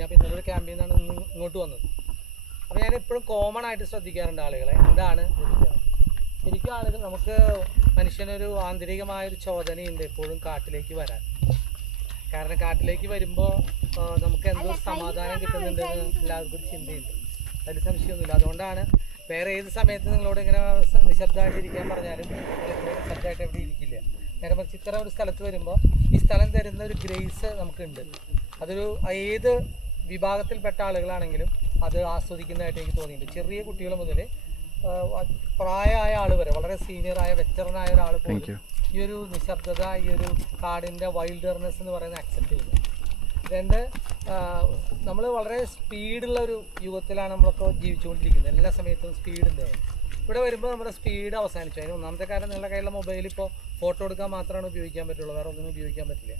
ഞാൻ ഇന്നലെ ക്യാമ്പിൽ നിന്നാണ് ഇങ്ങോട്ട് വന്നത്. അപ്പോൾ ഞാൻ എപ്പോഴും കോമൺ ആയിട്ട് ശ്രദ്ധിക്കാറുണ്ട് ആളുകളെ, എന്താണ് ലഭിക്കുന്നത്. ശരിക്കും ആളുകൾ, നമുക്ക് മനുഷ്യനൊരു ആന്തരികമായൊരു ചോദനയുണ്ട് എപ്പോഴും കാട്ടിലേക്ക് വരാൻ. കാരണം കാട്ടിലേക്ക് വരുമ്പോൾ നമുക്ക് എന്തോ സമാധാനം കിട്ടുന്നുണ്ടെന്ന് എല്ലാവർക്കും ഒരു ചിന്തയുണ്ട്, അതിൽ സംശയമൊന്നുമില്ല. അതുകൊണ്ടാണ് വേറെ ഏത് സമയത്ത് നിങ്ങളോട് ഇങ്ങനെ നിശബ്ദമായിട്ട് ഇരിക്കാൻ പറഞ്ഞാലും നിശബ്ദമായിട്ട് എവിടെ ഇരിക്കില്ല. നേരെ മറിച്ച് ഇത്തരം ഒരു സ്ഥലത്ത് വരുമ്പോൾ ഈ സ്ഥലം തരുന്ന ഒരു ഗ്രേസ് നമുക്കുണ്ട്. അതൊരു ഏത് വിഭാഗത്തിൽപ്പെട്ട ആളുകളാണെങ്കിലും അത് ആസ്വദിക്കുന്നതായിട്ട് എനിക്ക് തോന്നിയിട്ടുണ്ട്. ചെറിയ കുട്ടികൾ മുതൽ പ്രായമായ ആൾ വരെ, വളരെ സീനിയറായ വെറ്ററനായ ഒരാൾ പോലും ഈ ഒരു നിശബ്ദത, ഈ ഒരു കാടിൻ്റെ വൈൽഡർനെസ് എന്ന് പറയുന്നത് അക്സെപ്റ്റ് ചെയ്യുന്നത്. രണ്ട്, നമ്മൾ വളരെ സ്പീഡുള്ള ഒരു യുഗത്തിലാണ് നമ്മളൊക്കെ ജീവിച്ചുകൊണ്ടിരിക്കുന്നത്. എല്ലാ സമയത്തും സ്പീഡുണ്ട്. ഇവിടെ വരുമ്പോൾ നമ്മുടെ സ്പീഡ് അവസാനിച്ചു. അതിന് ഒന്നാമത്തെ കാര്യം, നിങ്ങളുടെ കയ്യിലുള്ള മൊബൈൽ ഇപ്പോൾ ഫോട്ടോ എടുക്കാൻ മാത്രമാണ് ഉപയോഗിക്കാൻ പറ്റുള്ളൂ, വേറെ ഒന്നും ഉപയോഗിക്കാൻ പറ്റില്ല.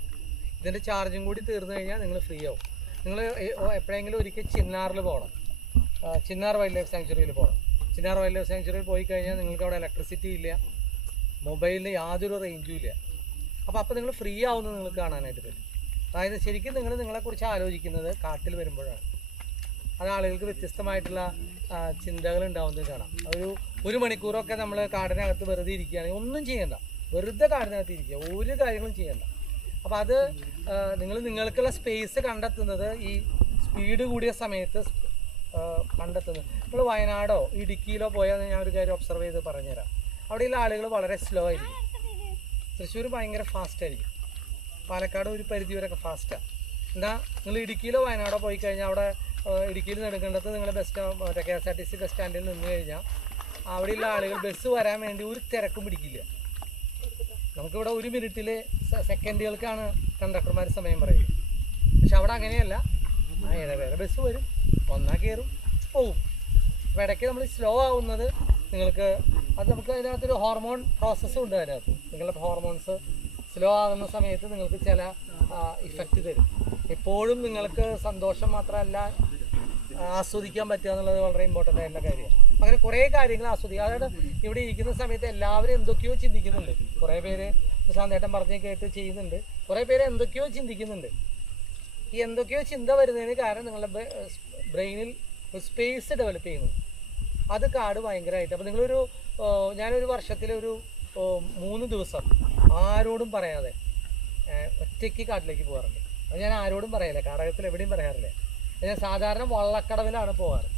ഇതിൻ്റെ ചാർജും കൂടി തീർന്നു കഴിഞ്ഞാൽ നിങ്ങൾ ഫ്രീ ആവും. നിങ്ങൾ എപ്പോഴെങ്കിലും ഒരിക്കൽ ചിന്നാറിൽ പോകണം, ചിന്നാർ വൈൽഡ് ലൈഫ് സാങ്ച്വറിയിൽ പോകണം. ചിന്നാർ വൈൽഡ് ലൈഫ് സാങ്ച്വറിയിൽ പോയി കഴിഞ്ഞാൽ നിങ്ങൾക്ക് അവിടെ ഇലക്ട്രിസിറ്റി ഇല്ല, മൊബൈലിന് യാതൊരു റേഞ്ചും ഇല്ല. അപ്പോൾ നിങ്ങൾ ഫ്രീ ആവുന്നത് നിങ്ങൾക്ക് കാണാനായിട്ട് പറ്റും. അതായത് ശരിക്കും നിങ്ങൾ നിങ്ങളെക്കുറിച്ച് ആലോചിക്കുന്നത് കാട്ടിൽ വരുമ്പോഴാണ്. അത് ആളുകൾക്ക് വ്യത്യസ്തമായിട്ടുള്ള ചിന്തകൾ ഉണ്ടാവുന്നത് കാണാം. ഒരു മണിക്കൂറൊക്കെ നമ്മൾ കാടിനകത്ത് വെറുതെ ഇരിക്കുകയാണെങ്കിൽ ഒന്നും ചെയ്യണ്ട, വെറുതെ കാടിനകത്ത് ഇരിക്കുക, ഒരു കാര്യങ്ങളും ചെയ്യണ്ട. അപ്പോൾ അത് നിങ്ങൾക്കുള്ള സ്പേസ് കണ്ടെത്തുന്നത് ഈ സ്പീഡ് കൂടിയ സമയത്ത് കണ്ടെത്തുന്നത്. നിങ്ങൾ വയനാടോ ഇടുക്കിയിലോ പോയാൽ ഞാൻ ഒരു കാര്യം ഒബ്സർവ് ചെയ്ത് പറഞ്ഞുതരാം. അവിടെയുള്ള ആളുകൾ വളരെ സ്ലോ ആയിരിക്കും. തൃശ്ശൂർ ഭയങ്കര ഫാസ്റ്റ് ആയിരിക്കും, പാലക്കാട് ഒരു പരിധി വരെയൊക്കെ ഫാസ്റ്റാണ്. എന്താ, നിങ്ങൾ ഇടുക്കിയിലോ വയനാടോ പോയി കഴിഞ്ഞാൽ അവിടെ ഇടുക്കിയിൽ നെടുങ്കണ്ടത്ത് നിങ്ങൾ മറ്റേ KSRTC ബസ് സ്റ്റാൻഡിൽ നിന്ന് കഴിഞ്ഞാൽ അവിടെയുള്ള ആളുകൾ ബസ് വരാൻ വേണ്ടി ഒരു തിരക്കും പിടിക്കില്ല. നമുക്കിവിടെ ഒരു മിനിറ്റിൽ സെക്കൻഡുകൾക്കാണ് കണ്ടക്ടർമാർ സമയം പറയുന്നത്. പക്ഷെ അവിടെ അങ്ങനെയല്ല, വേറെ ബസ് വരും, വന്നാൽ കയറും, പോവും. അപ്പോൾ ഇടയ്ക്ക് നമ്മൾ സ്ലോ ആവുന്നത് നിങ്ങൾക്ക് അത് നമുക്ക് അതിനകത്തൊരു ഹോർമോൺ പ്രോസസ്സും ഉണ്ട്. അതിനകത്ത് നിങ്ങളുടെ ഹോർമോൺസ് സ്ലോ ആകുന്ന സമയത്ത് നിങ്ങൾക്ക് ചില ഇഫക്റ്റ് തരും. എപ്പോഴും നിങ്ങൾക്ക് സന്തോഷം മാത്രമല്ല ആസ്വദിക്കാൻ പറ്റുക എന്നുള്ളത് വളരെ ഇമ്പോർട്ടൻ്റ് ആയിട്ടുള്ള കാര്യമാണ്. അങ്ങനെ കുറേ കാര്യങ്ങൾ ആസ്വദിക്കുക. അതായത് ഇവിടെ ഇരിക്കുന്ന സമയത്ത് എല്ലാവരും എന്തൊക്കെയോ ചിന്തിക്കുന്നുണ്ട്. കുറേ പേര് ശാന്തേട്ടൻ പറഞ്ഞ് കേട്ട് ചെയ്യുന്നുണ്ട്, കുറേ പേര് എന്തൊക്കെയോ ചിന്തിക്കുന്നുണ്ട്. ഈ എന്തൊക്കെയോ ചിന്ത വരുന്നതിന് കാരണം നിങ്ങളുടെ ബ്രെയിനിൽ ഒരു സ്പേസ് ഡെവലപ്പ് ചെയ്യുന്നു. അത് കാട് ഭയങ്കരമായിട്ട്. അപ്പോൾ ഞാനൊരു വർഷത്തിലൊരു 3 ദിവസം ആരോടും പറയാതെ ഒറ്റയ്ക്ക് കാട്ടിലേക്ക് പോകാറുണ്ട്. അത് ഞാൻ ആരോടും പറയില്ല, കാടകത്തിൽ എവിടെയും പറയാറില്ല. ഞാൻ സാധാരണ വള്ളക്കടവിലാണ് പോകാറ്.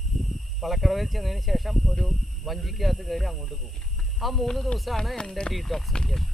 വള്ളക്കടവിൽ ചെന്നതിന് ശേഷം ഒരു വഞ്ചിക്കകത്ത് കയറി അങ്ങോട്ട് പോകും. ആ 3 ദിവസമാണ് എൻ്റെ ഡീടോക്സിഫിക്കേഷൻ.